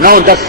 9-10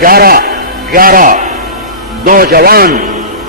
11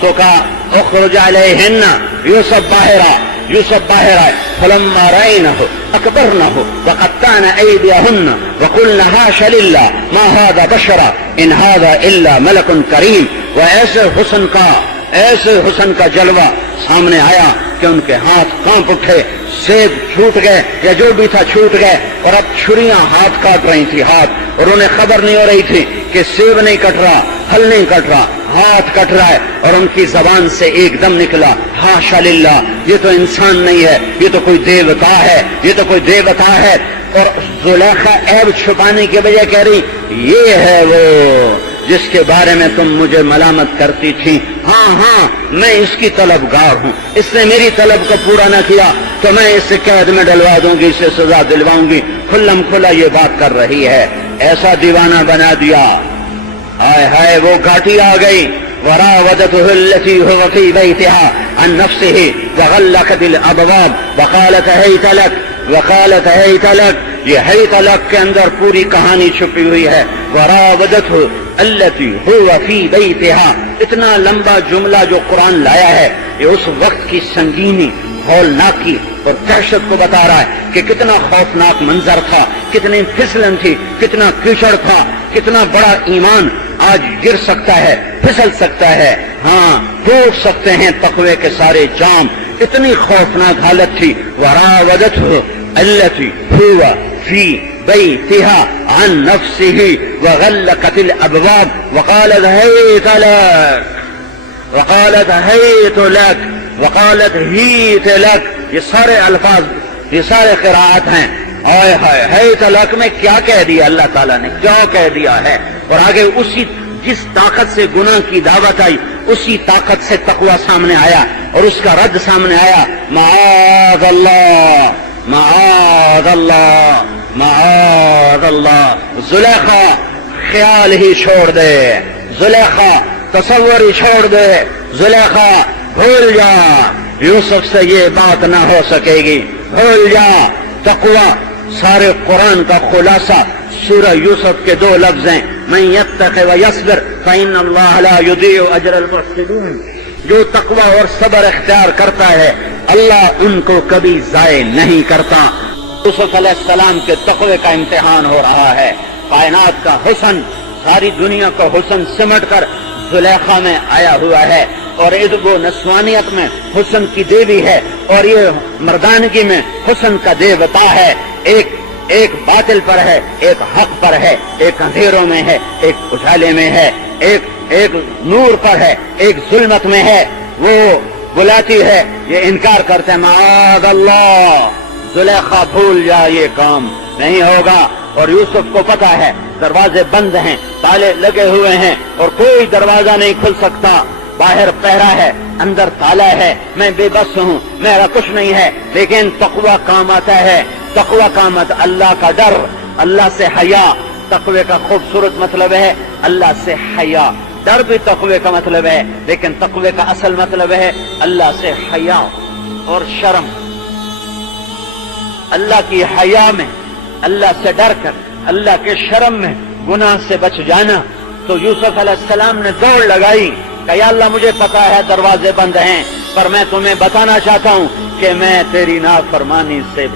تو کہا اخرج علیہن، یوسف باہر آئے، فلما رأینہ اکبرنہ وقطعن ایدیہن وقلن حاش للہ ما ھذا بشرا ان ھذا الا ملک کریم۔ وہ ایسے حسن کا جلوہ سامنے آیا کہ ان کے ہاتھ کانپ اٹھے، سیب چھوٹ گئے یا جو بھی تھا چھوٹ گئے، اور اب چھریاں ہاتھ کاٹ رہی تھی اور انہیں خبر نہیں ہو رہی تھی کہ سیب نہیں کٹ رہا، پھل نہیں کٹ رہا، ہاتھ کٹ رہا ہے، اور ان کی زبان سے ایک دم نکلا حاشا للہ، یہ تو انسان نہیں ہے، یہ تو کوئی دیوتا ہے، یہ تو کوئی دیوتا ہے۔ اور زلیخا عیب چھپانے کی وجہ کہہ رہی یہ ہے وہ جس کے بارے میں تم مجھے ملامت کرتی تھی، ہاں میں اس کی طلبگار ہوں، اس نے میری طلب کو پورا نہ کیا تو میں اسے قید میں ڈلوا دوں گی، اسے سزا دلواؤں گی۔ کھلم کھلا یہ بات کر رہی ہے، ایسا دیوانہ بنا دیا، ہائے ہائے وہ گھاٹی آ گئی۔ وراودته التي هو في بيتها عن نفسه وغلقت الابواب وقالت هيت لك، یہ ہیت لک کے اندر پوری کہانی چھپی ہوئی ہے۔ وراودته التي هو في بيتها، اتنا لمبا جملہ جو قرآن لایا ہے یہ اس وقت کی سنگینی، ہولناکی اور دہشت کو بتا رہا ہے کہ کتنا خوفناک منظر تھا، کتنی پھسلن تھی، کتنا کیچڑ تھا، کتنا بڑا ایمان آج گر سکتا ہے، پھسل سکتا ہے، ہاں ٹوٹ سکتے ہیں تقوی کے سارے جام، اتنی خوفناک حالت تھی۔ وراودته التي هو في بيتها عن نفسه وغلقت الابواب وقالت هيت لك، یہ سارے الفاظ، یہ سارے قراءات ہیں۔ ہائے ہائے ہیت لک میں کیا کہہ دیا اللہ تعالیٰ نے، کیا کہہ دیا ہے، اور آگے اسی جس طاقت سے گناہ کی دعوت آئی اسی طاقت سے تقوی سامنے آیا اور اس کا رد سامنے آیا۔ معاذ اللہ معاذ اللہ معاذ اللہ۔ زلیخا خیال ہی چھوڑ دے، زلیخا تصور ہی چھوڑ دے، زلیخا بھول جا، یوسف سے یہ بات نہ ہو سکے گی، بھول جا۔ تقوی سارے قرآن کا خلاصہ سورہ یوسف کے دو لفظ ہیں، من یتق ویصبر فإن اللہ لا یضیع اجر المحسنین۔ جو تقوی اور صبر اختیار کرتا ہے اللہ ان کو کبھی ضائع نہیں کرتا۔ یوسف علیہ السلام کے تقوی کا امتحان ہو رہا ہے، کائنات کا حسن، ساری دنیا کا حسن سمٹ کر زلیخا میں آیا ہوا ہے، اور وہ نسوانیت میں حسن کی دیوی ہے اور یہ مردانگی میں حسن کا دیوتا ہے۔ ایک باطل پر ہے، ایک حق پر ہے، ایک اندھیروں میں ہے، ایک اجالے میں ہے، ایک نور پر ہے، ایک ظلمت میں ہے۔ وہ بلاتی ہے، یہ انکار کرتے ہیں، معاذ اللہ، زلیخا بھول جا، یہ کام نہیں ہوگا۔ اور یوسف کو پتا ہے دروازے بند ہیں، تالے لگے ہوئے ہیں اور کوئی دروازہ نہیں کھل سکتا، باہر پہرا ہے، اندر تالا ہے، میں بے بس ہوں، میرا کچھ نہیں ہے، لیکن تقوی کام آتا ہے، تقوی کا اللہ کا ڈر، اللہ سے حیا۔ تقوی کا خوبصورت مطلب ہے اللہ سے حیا، ڈر بھی تقوی کا مطلب ہے، لیکن تقوی کا اصل مطلب ہے اللہ سے حیا اور شرم۔ اللہ کی حیا میں، اللہ سے ڈر کر، اللہ کے شرم میں گناہ سے بچ جانا۔ تو یوسف علیہ السلام نے دوڑ لگائی کہ یا اللہ مجھے پتا ہے دروازے بند ہیں، پر میں تمہیں بتانا چاہتا ہوں کہ میں تیری نافرمانی سے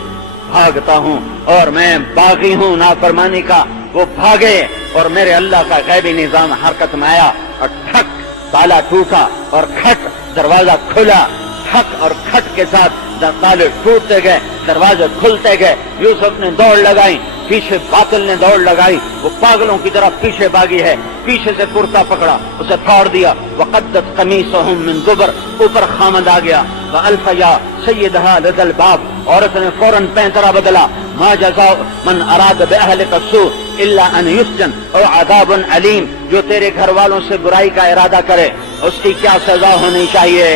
بھاگتا ہوں اور میں باغی ہوں نافرمانی کا۔ وہ بھاگے اور میرے اللہ کا غیبی نظام حرکت میں آیا اور ٹھک تالا ٹوٹا اور کھٹ دروازہ کھلا، ٹھک اور کھٹ کے ساتھ تالے ٹوٹتے گئے، دروازے کھلتے گئے۔ یوسف نے دوڑ لگائی، پیچھے باطل نے دوڑ لگائی، وہ پاگلوں کی طرح پیچھے بھاگی ہے، پیچھے سے کرتا پکڑا، اسے پھاڑ دیا۔ وقدت قمیصہم من دبر، اوپر خامد آ گیا۔ وألف یا سیدہا لدى الباب، عورت نے فوراً پینترا بدلا۔ ما جزاء من اراد بأہلک السوء الا ان یسجن او عذاب علیم، جو تیرے گھر والوں سے برائی کا ارادہ کرے اس کی کیا سزا ہونی چاہیے؟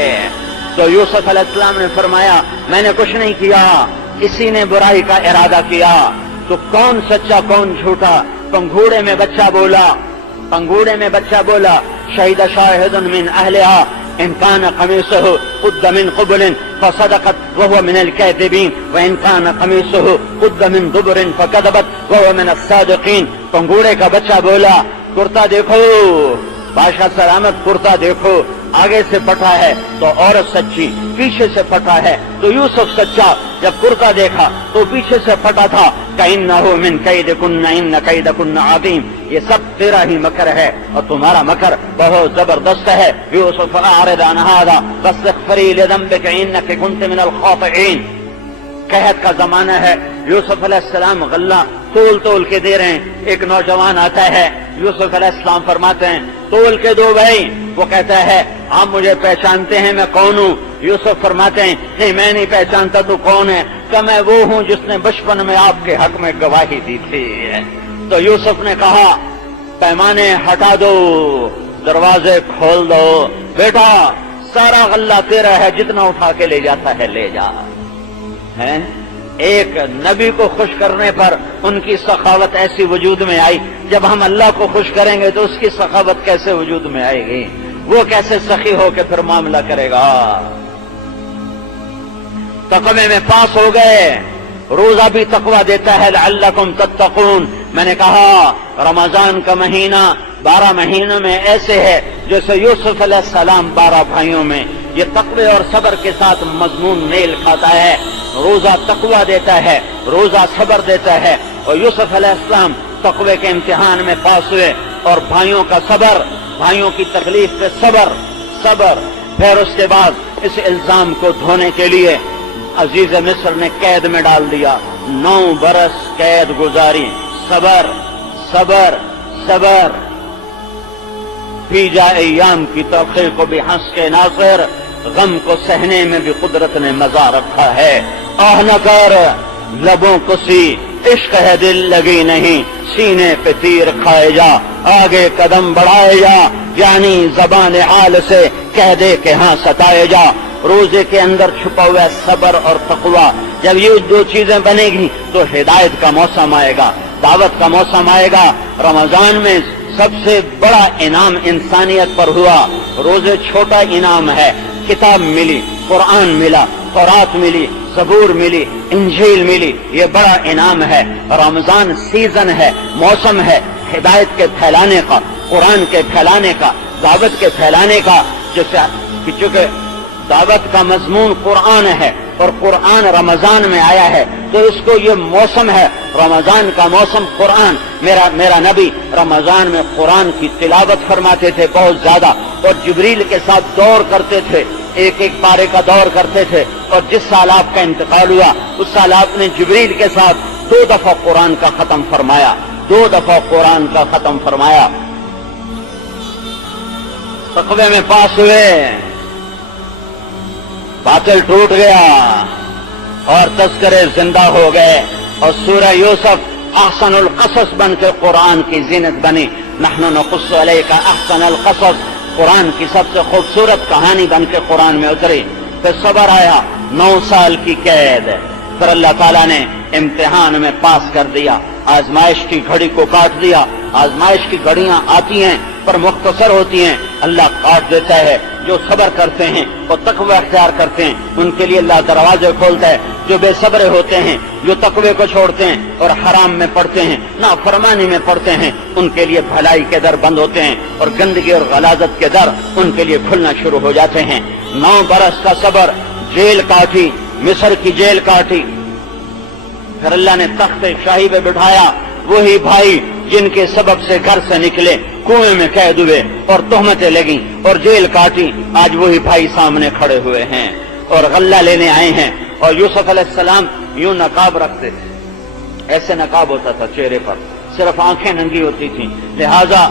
تو یوسف علیہ السلام نے فرمایا میں نے کچھ نہیں کیا، اسی نے برائی کا ارادہ کیا۔ تو کون سچا کون جھوٹا؟ پنگھوڑے میں بچہ بولا، پنگھوڑے میں بچہ بولا، شہید شاہد من اہلہا ان کان قمیصہ قد من قبل فصدقت وهو من الكاذبین وان کان قمیصہ قد من دبر فكذبت وهو من الصادقین۔ پنگھوڑے کا بچہ بولا کرتا دیکھو بادشاہ سلامت کرتا دیکھو آگے سے پھٹا ہے تو عورت سچی، پیچھے سے پھٹا ہے تو یوسف سچا۔ جب کرتا دیکھا تو پیچھے سے پھٹا تھا، کَإِنَّهُ مِنْ كَيْدِكُنَّ إِنَّ كَيْدَكُنَّ عَظِيمٌ، یہ سب تیرا ہی مکر ہے اور تمہارا مکر بہت زبردست ہے۔ یوسف أَعْرِضْ عَنْ هَذَا وَاسْتَغْفِرِي لِذَنبِكِ إِنَّكِ كُنتِ مِنَ الْخَاطِئِينَ۔ قحط کا زمانہ ہے، یوسف علیہ السلام غلہ تول تول کے دے رہے ہیں، ایک نوجوان آتا ہے، یوسف علیہ السلام فرماتے ہیں تول کے دو بھائی۔ وہ کہتا ہے آپ مجھے پہچانتے ہیں میں کون ہوں؟ یوسف فرماتے ہیں نہیں میں نہیں پہچانتا، تو کون ہے؟ کہ میں وہ ہوں جس نے بچپن میں آپ کے حق میں گواہی دی تھی۔ تو یوسف نے کہا پیمانے ہٹا دو، دروازے کھول دو، بیٹا سارا غلہ تیرا ہے، جتنا اٹھا کے لے جاتا ہے لے جا۔ ہے ایک نبی کو خوش کرنے پر ان کی سخاوت ایسی وجود میں آئی، جب ہم اللہ کو خوش کریں گے تو اس کی سخاوت کیسے وجود میں آئے گی؟ وہ کیسے سخی ہو کے پھر معاملہ کرے گا؟ تقوی میں پاس ہو گئے، روزہ بھی تقوی دیتا ہے لعلکم تتقون۔ میں نے کہا رمضان کا مہینہ 12 مہینوں میں ایسے ہے جیسے یوسف علیہ السلام 12 بھائیوں میں، یہ تقوی اور صبر کے ساتھ مضمون میل کھاتا ہے۔ روزہ تقوی دیتا ہے، روزہ صبر دیتا ہے، اور یوسف علیہ السلام تقوی کے امتحان میں پاس ہوئے، اور بھائیوں کا صبر، بھائیوں کی تکلیف پہ صبر۔ پھر اس کے بعد اس الزام کو دھونے کے لیے عزیز مصر نے قید میں ڈال دیا، 9 برس قید گزاری، صبر پی جا ایام کی توقع کو بھی ہنس کے ناصر، غم کو سہنے میں بھی قدرت نے مزہ رکھا ہے۔ آہ نہ کر لبوں کو سی، عشق ہے دل لگی نہیں، سینے پہ تیر کھائے جا، آگے قدم بڑھائے جا، یعنی زبان حال سے کہہ دے کہ ہاں ستائے جا۔ روزے کے اندر چھپا ہوا صبر اور تقوی، جب یہ 2 چیزیں بنے گی تو ہدایت کا موسم آئے گا، دعوت کا موسم آئے گا۔ رمضان میں سب سے بڑا انعام انسانیت پر ہوا، روزے چھوٹا انعام ہے، کتاب ملی، قرآن ملا، تورات ملی، زبور ملی، انجیل ملی، یہ بڑا انعام ہے۔ رمضان سیزن ہے، موسم ہے ہدایت کے پھیلانے کا، قرآن کے پھیلانے کا، دعوت کے پھیلانے کا، جیسے چونکہ دعوت کا مضمون قرآن ہے اور قرآن رمضان میں آیا ہے تو اس کو یہ موسم ہے، رمضان کا موسم قرآن۔ میرا نبی رمضان میں قرآن کی تلاوت فرماتے تھے بہت زیادہ، اور جبریل کے ساتھ دور کرتے تھے، ایک پارے کا دور کرتے تھے، اور جس سال آپ کا انتقال ہوا اس سال آپ نے جبریل کے ساتھ 2 دفعہ قرآن کا ختم فرمایا، 2 دفعہ قرآن کا ختم فرمایا۔ تقوی میں پاس ہوئے، باطل ٹوٹ گیا اور تذکرے زندہ ہو گئے، اور سورہ یوسف احسن القصص بن کے قرآن کی زینت بنی۔ نحن نقص علیک احسن القصص، قرآن کی سب سے خوبصورت کہانی بن کے قرآن میں اتری۔ پھر صبر آیا، 9 سال کی قید، پھر اللہ تعالیٰ نے امتحان میں پاس کر دیا، آزمائش کی گھڑی کو کاٹ دیا۔ آزمائش کی گھڑیاں آتی ہیں پر مختصر ہوتی ہیں، اللہ کاٹ دیتا ہے۔ جو صبر کرتے ہیں اور تقوی اختیار کرتے ہیں ان کے لیے اللہ دروازے کھولتا ہے۔ جو بے صبر ہوتے ہیں، جو تقوی کو چھوڑتے ہیں اور حرام میں پڑتے ہیں، نافرمانی میں پڑتے ہیں، ان کے لیے بھلائی کے در بند ہوتے ہیں اور گندگی اور غلاظت کے در ان کے لیے کھلنا شروع ہو جاتے ہیں۔ 9 برس کا صبر، جیل کاٹی، مصر کی جیل کاٹی، پھر اللہ نے تخت شاہی پہ بٹھایا۔ وہی بھائی جن کے سبب سے گھر سے نکلے، کنویں میں قید ہوئے اور تہمتیں لگیں اور جیل کاٹی، آج وہی بھائی سامنے کھڑے ہوئے ہیں اور غلہ لینے آئے ہیں۔ اور یوسف علیہ السلام یوں نقاب رکھتے تھے، ایسے نقاب ہوتا تھا چہرے پر، صرف آنکھیں ننگی ہوتی تھیں، لہذا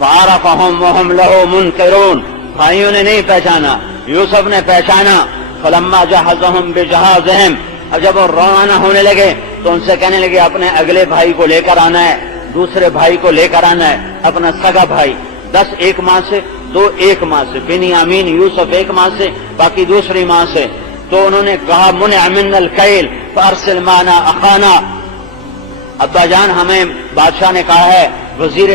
فعرفہم وہم لہو منکرون، بھائیوں نے نہیں پہچانا، یوسف نے پہچانا۔ فلما جہزہم بجہازہم، اور جب وہ روانہ ہونے لگے تو ان سے کہنے لگے اپنے اگلے بھائی کو لے کر آنا ہے، دوسرے بھائی کو لے کر آنا ہے، اپنا سگا بھائی، 10 ایک ماں سے، 2 ایک ماں سے، بنیامین یوسف ایک ماں سے، باقی دوسری ماں سے۔ تو انہوں نے کہا منع من الکیل فارسل معنا اخانا، ابا جان ہمیں بادشاہ نے کہا ہے، وزیر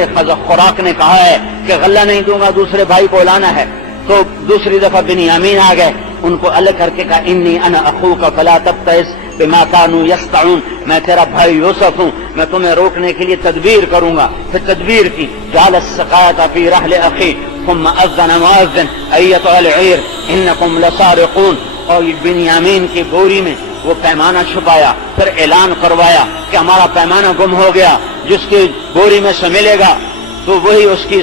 خوراک نے کہا ہے کہ غلہ نہیں دوں گا، دوسرے بھائی کو لانا ہے۔ تو دوسری دفعہ بنیامین آ گئے، ان کو الگ کر کے کہا انی انا اخوک فلا تبتئس بما كانوا يصنعون، میں تیرا بھائی یوسف ہوں، میں تمہیں روکنے کے لیے تدبیر کروں گا. پھر تدبیر کی. جعل السقاية في رحل أخيه ثم أذن مؤذن أيتها العير إنكم لسارقون. اور بنیامین کی بوری میں وہ پیمانہ چھپایا، پھر اعلان کروایا کہ ہمارا پیمانہ گم ہو گیا، جس کی بوری میں سے ملے گا تو وہی اس کی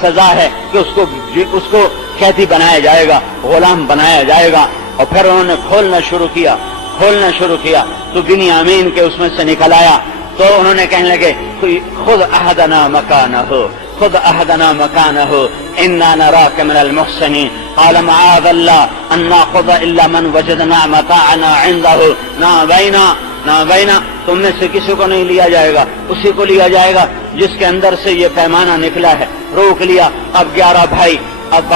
سزا ہے کہ اس کو قیدی بنایا جائے گا، غلام بنایا جائے گا. اور پھر انہوں نے کھولنا شروع کیا تو بنیامین کے اس میں سے نکل آیا. تو انہوں نے کہنے لگے خود احدنا مکانہ انا نراک من المحسنین. قال معاذ اللہ ان ناخذ الا من وجدنا متاعنا عنده. نہ بینا تم میں سے کسی کو نہیں لیا جائے گا، اسی کو لیا جائے گا جس کے اندر سے یہ پیمانہ نکلا ہے. روک لیا. اب 11 بھائی، اب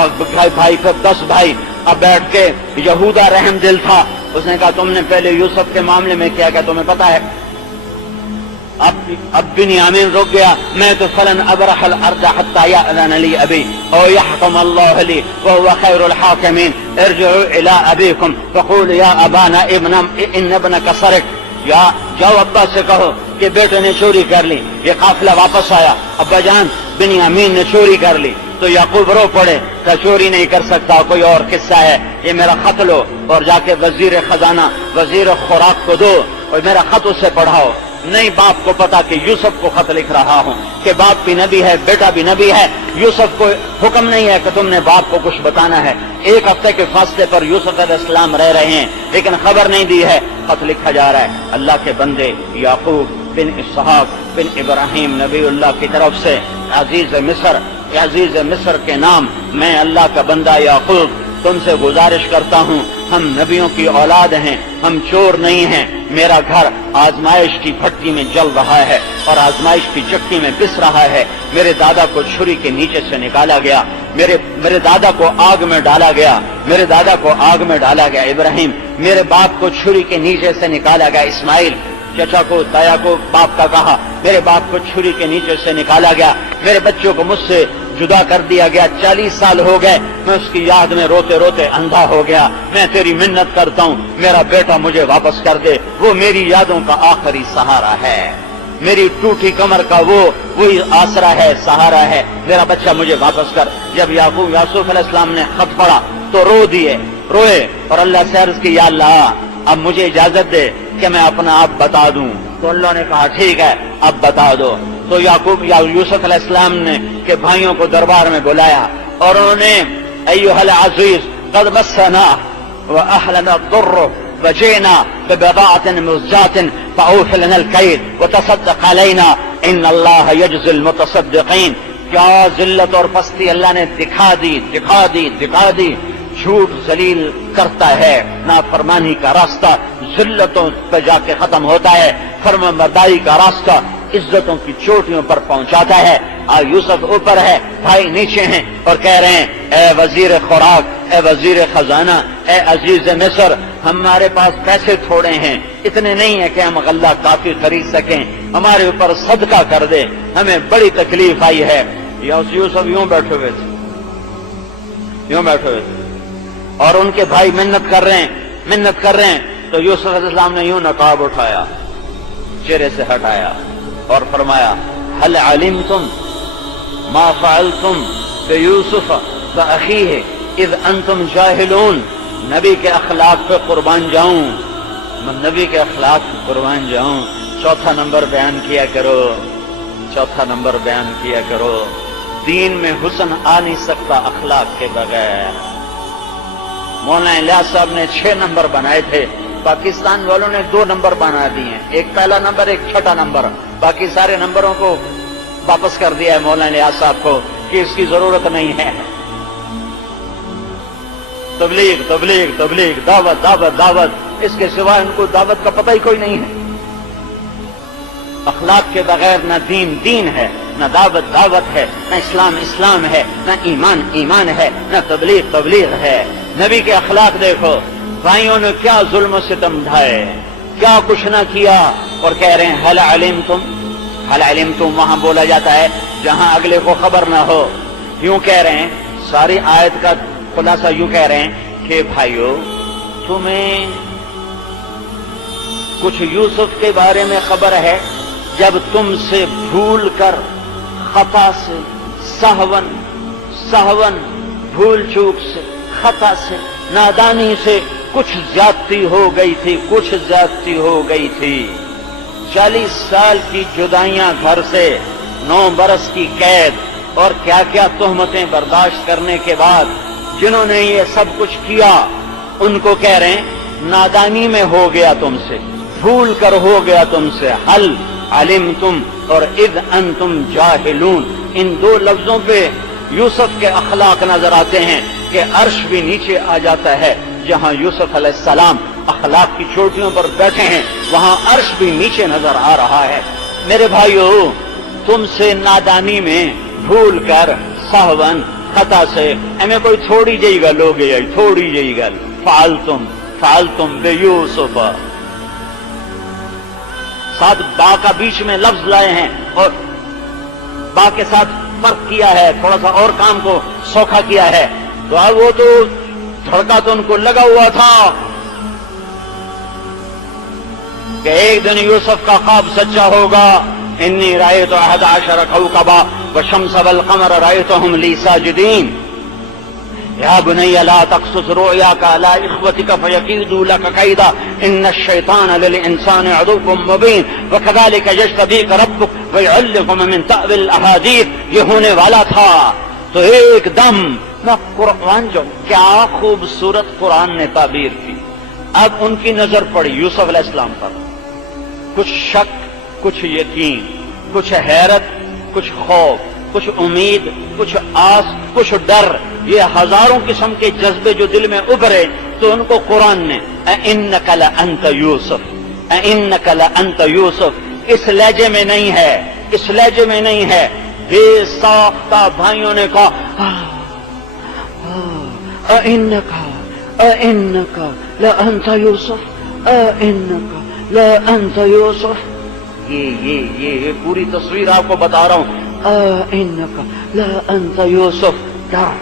بھائی پھر 10 بھائی. اب بیٹھ کے یہودا رحم دل تھا، اس نے کہا تم نے پہلے یوسف کے معاملے میں کیا تمہیں پتا ہے. اب بنیامین رک گیا. میں تو فلن ابرح الارض حتى يأذن لي ابي او يحكم الله لي وهو خير الحاكمين. ارجعوا الى ابيكم فقولوا يا ابانا ان ابنك سرق. یا جاؤ ابا سے کہو کہ بیٹے نے چوری کر لی. یہ قافلہ واپس آیا. ابا جان بنیامین نے چوری کر لی. تو یعقوب رو پڑے کہ چوری نہیں کر سکتا، کوئی اور قصہ ہے. یہ میرا خط لو اور جا کے وزیر خزانہ، وزیر خوراک کو دو اور میرا خط اسے پڑھاؤ. نہیں باپ کو پتا کہ یوسف کو خط لکھ رہا ہوں کہ باپ بھی نبی ہے، بیٹا بھی نبی ہے. یوسف کو حکم نہیں ہے کہ تم نے باپ کو کچھ بتانا ہے. 1 ہفتے کے فاصلے پر یوسف علیہ السلام رہ رہے ہیں لیکن خبر نہیں دی ہے. خط لکھا جا رہا ہے اللہ کے بندے یعقوب بن اسحاق بن ابراہیم نبی اللہ کی طرف سے عزیز مصر کے نام. میں اللہ کا بندہ یعقوب تم سے گزارش کرتا ہوں، ہم نبیوں کی اولاد ہیں، ہم چور نہیں ہیں. میرا گھر آزمائش کی بھٹی میں جل رہا ہے اور آزمائش کی چکی میں پس رہا ہے. میرے دادا کو چھری کے نیچے سے نکالا گیا، میرے دادا کو آگ میں ڈالا گیا. ابراہیم میرے باپ کو چھری کے نیچے سے نکالا گیا. اسماعیل چچا کو تایا کو باپ کا کہا، میرے باپ کو چھری کے نیچے سے نکالا گیا. میرے بچوں کو مجھ سے جدا کر دیا گیا. 40 سال ہو گئے، میں اس کی یاد میں روتے روتے اندھا ہو گیا. میں تیری منت کرتا ہوں میرا بیٹا مجھے واپس کر دے. وہ میری یادوں کا آخری سہارا ہے، میری ٹوٹی کمر کا وہی آسرا ہے، سہارا ہے. میرا بچہ مجھے واپس کر. جب یوسف علیہ السلام نے خط پڑھا تو روئے اور اللہ سے عرض کی یا اللہ اب مجھے اجازت دے کہ میں اپنا آپ بتا دوں. تو اللہ نے کہا ٹھیک ہے اب بتا دو. تو یوسف علیہ السلام نے کہ بھائیوں کو دربار میں بلایا اور انہوں نے ایھا العزیز قد مسنا واهلنا الضر وجئنا ببضاعة مزجاة فأوف لنا الكيل وتصدق علينا ان اللہ یجزی المتصدقین. کیا ذلت اور پستی اللہ نے دکھا دی. جھوٹ ذلیل کرتا ہے، نافرمانی کا راستہ ذلتوں پہ جا کے ختم ہوتا ہے، فرمانبرداری کا راستہ عزتوں کی چوٹیوں پر پہنچاتا ہے. یوسف اوپر ہے، بھائی نیچے ہیں اور کہہ رہے ہیں اے وزیر خوراک، اے وزیر خزانہ، اے عزیز مصر، ہمارے پاس پیسے تھوڑے ہیں، اتنے نہیں ہیں کہ ہم غلہ کافی خرید سکیں، ہمارے اوپر صدقہ کر دے، ہمیں بڑی تکلیف آئی ہے. یوسف یوں بیٹھے ہوئے تھے اور ان کے بھائی منت کر رہے ہیں. تو یوسف علیہ السلام نے یوں نقاب اٹھایا، چہرے سے ہٹایا اور فرمایا هل علمتم ما فعلتم بيوسف واخيه اذ انتم جاهلون. نبی کے اخلاق پہ قربان جاؤں. چوتھا نمبر بیان کیا کرو. دین میں حسن آ نہیں سکتا اخلاق کے بغیر. مولانا الیاس صاحب نے 6 نمبر بنائے تھے، پاکستان والوں نے 2 نمبر بنا دیے ہیں، ایک پہلا نمبر ایک چھٹا نمبر. باقی سارے نمبروں کو واپس کر دیا ہے مولانا الیاس صاحب کو کہ اس کی ضرورت نہیں ہے. تبلیغ دعوت اس کے سوا ان کو دعوت کا پتہ ہی کوئی نہیں ہے. اخلاق کے بغیر نہ دین ہے، نہ دعوت ہے، نہ اسلام ہے، نہ ایمان ہے، نہ تبلیغ ہے. نبی کے اخلاق دیکھو، بھائیوں نے کیا ظلم و ستم ڈھائے، کیا کچھ نہ کیا اور کہہ رہے ہیں هل علمتم وہاں بولا جاتا ہے جہاں اگلے کو خبر نہ ہو. یوں کہہ رہے ہیں، ساری آیت کا خلاصہ یوں کہہ رہے ہیں کہ بھائیو کچھ یوسف کے بارے میں خبر ہے جب تم سے بھول کر خطا سے سہون بھول چوک سے خطا سے نادانی سے کچھ زیادتی ہو گئی تھی 40 سال کی جدائیاں گھر سے 9 برس کی قید اور کیا کیا تہمتیں برداشت کرنے کے بعد جنہوں نے یہ سب کچھ کیا ان کو کہہ رہے ہیں نادانی میں ہو گیا تم سے بھول کر ہو گیا تم سے حل علمتم اور اذ انتم جاہلون ان 2 لفظوں پہ یوسف کے اخلاق نظر آتے ہیں کہ عرش بھی نیچے آ جاتا ہے جہاں یوسف علیہ السلام اخلاق کی چوٹیوں پر بیٹھے ہیں وہاں عرش بھی نیچے نظر آ رہا ہے. میرے بھائیو تم سے نادانی میں بھول کر سہون خطا سے ہمیں کوئی تھوڑی جئی گل ہو گئی تھوڑی جئی گل فعلتم بے یوسف ساتھ با کا بیچ میں لفظ لائے ہیں اور با کے ساتھ فرق کیا ہے تھوڑا سا اور کام کو سوکھا کیا ہے تو اب وہ تو دھڑکا تو ان کو لگا ہوا تھا کہ ایک دن یوسف کا خواب سچا ہوگا. انی رأیت 11 کوكبا والشمس والقمر رأیتهم لی ساجدین یا بنی لا تقصص رؤیاک علی اخوتک فیکیدوا لک کیدا ان الشیطان للانسان عدو مبین وکذلک یجتبیک ربک ویعلمک من تأویل الاحادیث. یہ ہونے والا تھا تو ایک دم نہ قرآن جو کیا خوبصورت قرآن نے تعبیر کی. اب ان کی نظر پڑی یوسف علیہ السلام پر کچھ شک کچھ یقین کچھ حیرت کچھ خوف کچھ امید کچھ آس کچھ ڈر یہ ہزاروں قسم کے جذبے جو دل میں ابھرے تو ان کو قرآن نے اِنَّكَ لَأَنْتَ یوسف اِنَّكَ لَأَنْتَ یوسف اس لہجے میں نہیں ہے اس لہجے میں نہیں ہے. بے ساختہ بھائیوں نے کہا اِنَّكَ لَأَنْتَ یوسف اِنَّكَ لَأَنْتَ یوسف. یہ پوری تصویر آپ کو بتا رہا ہوں. اِنَّكَ لَأَنْتَ یوسف ڈر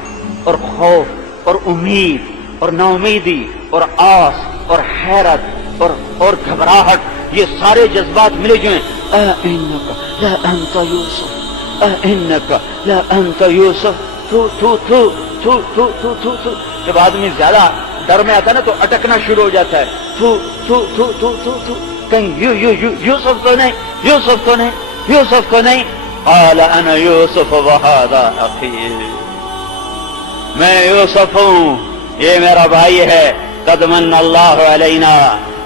اور خوف اور امید اور نا امیدی اور آس اور حیرت اور گھبراہٹ یہ سارے جذبات ملے جو ہیں. اِنَّكَ لَأَنْتَ یوسف اِنَّكَ لَأَنْتَ یوسف. جب آدمی زیادہ ڈر میں آتا ہے نا تو اٹکنا شروع ہو جاتا ہے. کہیں یوسف تو نہیں یوسف تو نہیں یوسف تو نہیں. قال انا یوسف وہذا اخی میں یوسف ہوں یہ میرا بھائی ہے. قد من اللہ علینا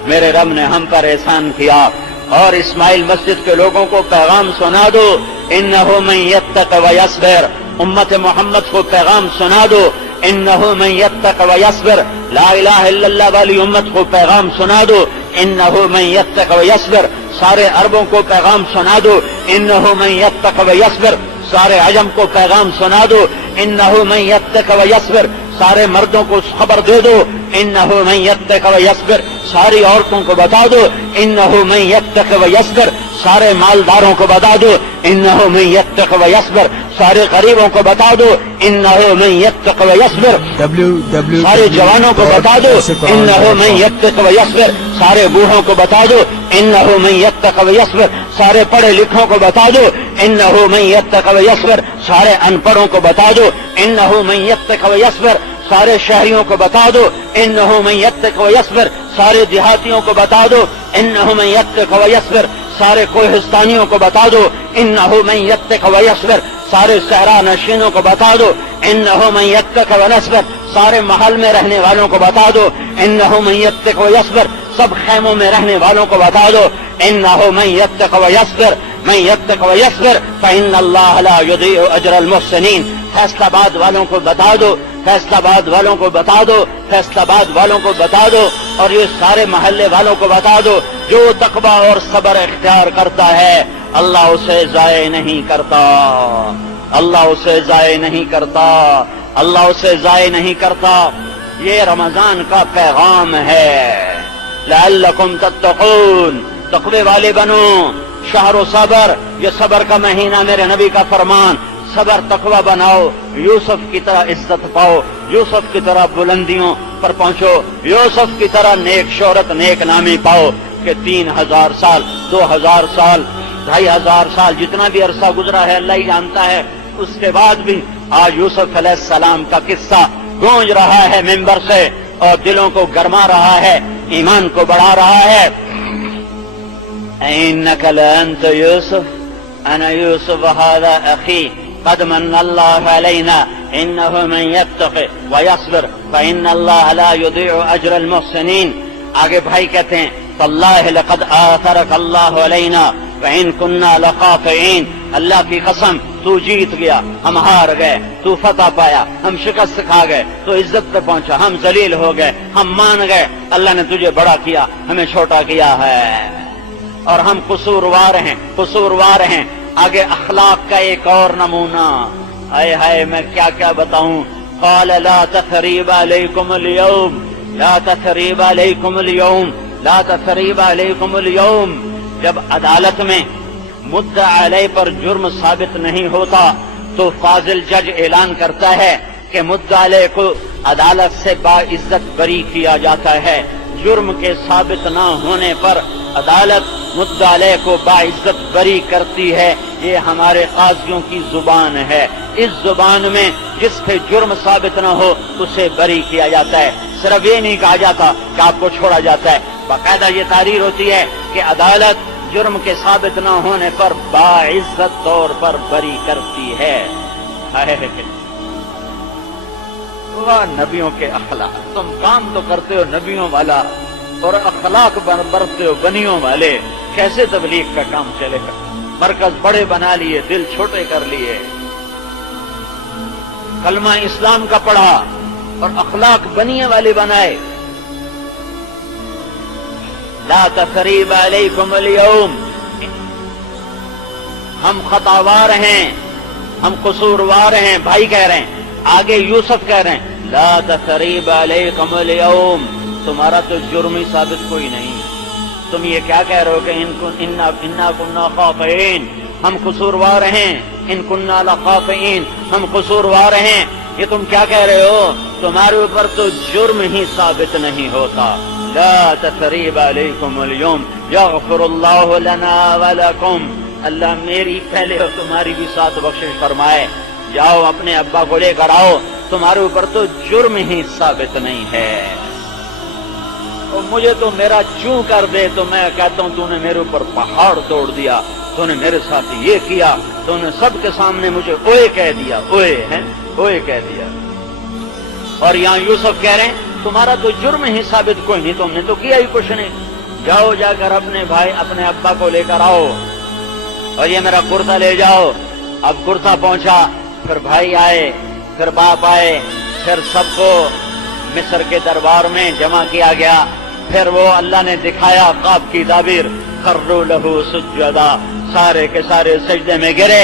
میرے رب نے ہم پر احسان کیا. اور اسماعیل مسجد کے لوگوں کو پیغام سنا دو انہ من یتق ویصبر. امت محمد کو پیغام سنا دو انہ من یتق ویصبر. لا الہ الا اللہ والی امت کو پیغام سنا دو انہ من یتق ویصبر. سارے عربوں کو پیغام سنا دو انہ من یتق ویصبر. سارے عجم کو پیغام سنا دو انہ من یتق ویصبر. سارے مردوں کو خبر دے دو انہ من یتق ویصبر. ساری عورتوں کو بتا دو انہ من یتق ویصبر. سارے مالداروں کو بتا دو انہ من یتق ویصبر. سارے غریبوں کو بتا دو انہ من یتق ویصبر. سارے جوانوں کو بتا دو انہ من یتق ویصبر. سارے بوڑھوں کو بتا دو انہ من یتق ویصبر. سارے پڑھے لکھوں کو بتا دو انہ من یتق ویصبر. سارے ان پڑھوں کو بتا دو انہ من یتق ویصبر. سارے شہریوں کو بتا دو انہ من یتق ویصبر. سارے دیہاتیوں کو بتا دو انہ من یتق ویصبر. سارے کوہستانیوں کو بتا دو انہ من یتق ویصبر. سارے صحرا نشینوں کو بتا دو انہ من یتق ویصبر. سارے محل میں رہنے والوں کو بتا دو انہ من یتق ویصبر. سب خیموں میں رہنے والوں کو بتا دو انہ من یتق ویصبر. من یتق ویصبر فإن اللہ لا یضیع اجر المحسنین. فیصل آباد والوں کو بتا دو فیصل آباد والوں کو بتا دو فیصل آباد والوں کو بتا دو اور یہ سارے محلے والوں کو بتا دو جو تقویٰ اور صبر اختیار کرتا ہے اللہ اسے ضائع نہیں کرتا. اللہ اسے ضائع نہیں کرتا. اللہ اسے ضائع نہیں کرتا. یہ رمضان کا پیغام ہے. لعلکم تتقون. تقوی والے بنو. شہر و صبر یہ صبر کا مہینہ میرے نبی کا فرمان. صبر تقوی بناؤ یوسف کی طرح عزت پاؤ یوسف کی طرح بلندیوں پر پہنچو یوسف کی طرح نیک شہرت نیک نامی پاؤ. کے 3000 سال 2000 سال 2500 سال جتنا بھی عرصہ گزرا ہے اللہ ہی جانتا ہے، اس کے بعد بھی آج یوسف علیہ السلام کا قصہ گونج رہا ہے ممبر سے اور دلوں کو گرما رہا ہے، ایمان کو بڑھا رہا ہے۔ اِنَّكَ لَأَنْتَ يُوسُفُ أَنَا يُوسُفُ هَذَا أَخِي قَدْ مَنَّ اللَّهُ عَلَيْنَا إِنَّهُ مَن يَتَّقِ وَيَصْبِرْ فَإِنَّ اللَّهَ لَا يُضِيعُ أَجْرَ الْمُحْسِنِينَ۔ آگے بھائی کہتے ہیں تاللہ لقد آثرك اللہ علینا وإن كنا لخاطئین، اللہ کی قسم تو جیت گیا، ہم ہار گئے، تو فتح پایا، ہم شکست کھا گئے، تو عزت پہ پہنچا، ہم ذلیل ہو گئے، ہم مان گئے، اللہ نے تجھے بڑا کیا، ہمیں چھوٹا کیا ہے، اور ہم قصوروار ہیں۔ آگے اخلاق کا ایک اور نمونہ، ہائے ہائے میں کیا کیا بتاؤں۔ قال لا تثریب علیکم اليوم، لا تثریب علیکم اليوم، لا تثریب علیکم اليوم۔ جب عدالت میں مدعا علیہ پر جرم ثابت نہیں ہوتا تو فاضل جج اعلان کرتا ہے کہ مدعا علیہ کو عدالت سے باعزت بری کیا جاتا ہے۔ جرم کے ثابت نہ ہونے پر عدالت مدعا علیہ کو باعزت بری کرتی ہے۔ یہ ہمارے قاضیوں کی زبان ہے، اس زبان میں جس پہ جرم ثابت نہ ہو اسے بری کیا جاتا ہے۔ صرف یہ نہیں کہا جاتا کہ آپ کو چھوڑا جاتا ہے، باقاعدہ یہ تحریر ہوتی ہے کہ عدالت جرم کے ثابت نہ ہونے پر باعزت طور پر بری کرتی ہے۔ نبیوں کے اخلاق، تم کام تو کرتے ہو نبیوں والا اور اخلاق برتتے ہو بنیوں والے، کیسے تبلیغ کا کام چلے گا؟ مرکز بڑے بنا لیے، دل چھوٹے کر لیے، کلمہ اسلام کا پڑھا اور اخلاق بنیے والے بنائے۔ لا تثریب علیکم اليوم، ہم خطاوار ہیں، ہم قصوروار ہیں، بھائی کہہ رہے ہیں، آگے یوسف کہہ رہے ہیں لا تثریب علیکم اليوم، تمہارا تو جرم ہی ثابت کوئی نہیں، تم یہ کیا کہہ رہے ہو کہ انا کنا خاطئین، ہم قصوروار ہیں، ان کنا لخاطئین، ہم قصوروار ہیں، یہ تم کیا کہہ رہے ہو؟ تمہارے اوپر تو جرم ہی ثابت نہیں ہوتا۔ لا تثریب علیکم اليوم یغفر اللہ لنا ولکم، اللہ میری پہلے اور تمہاری بھی ساتھ بخشش فرمائے، جاؤ اپنے ابا کو لے کر آؤ، تمہارے اوپر تو جرم ہی ثابت نہیں ہے، اور مجھے تو میرا چوں کر دے تو میں کہتا ہوں تو نے میرے اوپر پہاڑ توڑ دیا، تو نے میرے ساتھ یہ کیا، تو نے سب کے سامنے مجھے اوئے کہہ دیا، اوئے کہہ دیا۔ اور یہاں یوسف کہہ رہے ہیں تمہارا تو جرم ہی ثابت کوئی نہیں، تم نے تو کیا ہی کچھ نہیں، جاؤ جا کر اپنے بھائی اپنے ابا کو لے کر آؤ، اور یہ میرا کرتا لے جاؤ۔ اب کرتا پہنچا، پھر بھائی آئے، پھر باپ آئے، پھر سب کو مصر کے دربار میں جمع کیا گیا، پھر وہ اللہ نے دکھایا خواب کی تعبیر، خروا لہ سجدا، سارے کے سارے سجدے میں گرے،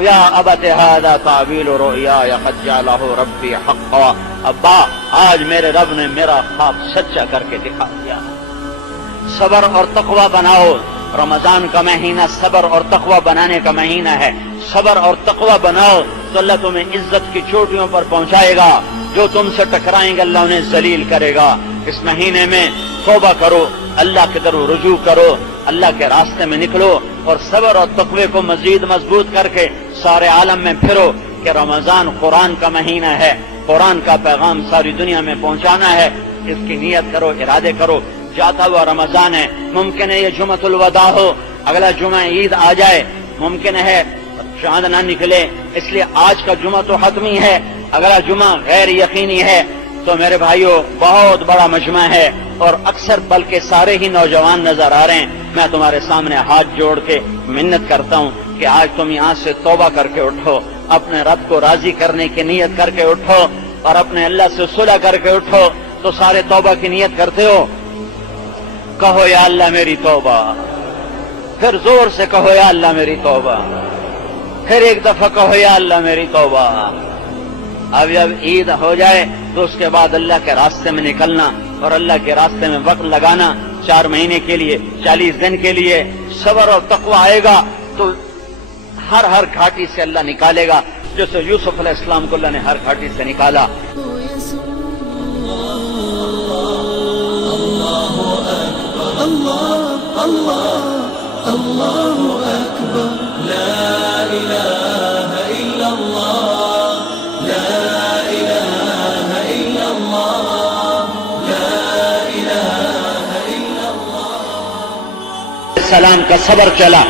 یا ابت ھذا تعبیر رؤیایا قد جعلہ ربی حقا، ابا آج میرے رب نے میرا خواب سچا کر کے دکھا دیا۔ صبر اور تقوی بناؤ، رمضان کا مہینہ صبر اور تقوی بنانے کا مہینہ ہے، صبر اور تقوی بناؤ تو اللہ تمہیں عزت کی چوٹیوں پر پہنچائے گا، جو تم سے ٹکرائیں گے اللہ انہیں ذلیل کرے گا۔ اس مہینے میں توبہ کرو، اللہ کی طرف رجوع کرو، اللہ کے راستے میں نکلو، اور صبر اور تقوی کو مزید مضبوط کر کے سارے عالم میں پھرو کہ رمضان قرآن کا مہینہ ہے، قرآن کا پیغام ساری دنیا میں پہنچانا ہے، اس کی نیت کرو، ارادے کرو۔ جاتا ہوا رمضان ہے، ممکن ہے یہ جمعۃ الوداع ہو، اگلا جمعہ عید آ جائے، ممکن ہے چاند نہ نکلے، اس لیے آج کا جمعہ تو حتمی ہے، اگلا جمعہ غیر یقینی ہے۔ تو میرے بھائیو بہت بڑا مجمع ہے اور اکثر بلکہ سارے ہی نوجوان نظر آ رہے ہیں، میں تمہارے سامنے ہاتھ جوڑ کے منت کرتا ہوں کہ آج تم یہاں سے توبہ کر کے اٹھو، اپنے رب کو راضی کرنے کی نیت کر کے اٹھو، اور اپنے اللہ سے صلح کر کے اٹھو۔ تو سارے توبہ کی نیت کرتے ہو؟ کہو یا اللہ میری توبہ، پھر زور سے کہو یا اللہ میری توبہ، پھر ایک دفعہ کہو یا اللہ میری توبہ۔ اب جب عید ہو جائے تو اس کے بعد اللہ کے راستے میں نکلنا اور اللہ کے راستے میں وقت لگانا، 4 مہینے کے لیے، 40 دن کے لیے صبر اور تقوی آئے گا تو ہر گھاٹی سے اللہ نکالے گا، جیسے یوسف علیہ السلام کو اللہ نے ہر گھاٹی سے نکالا۔ اللہ الله الله أكبر لا إله إلا الله لا إله إلا الله لا إله إلا الله. السلام کا صبر چلا.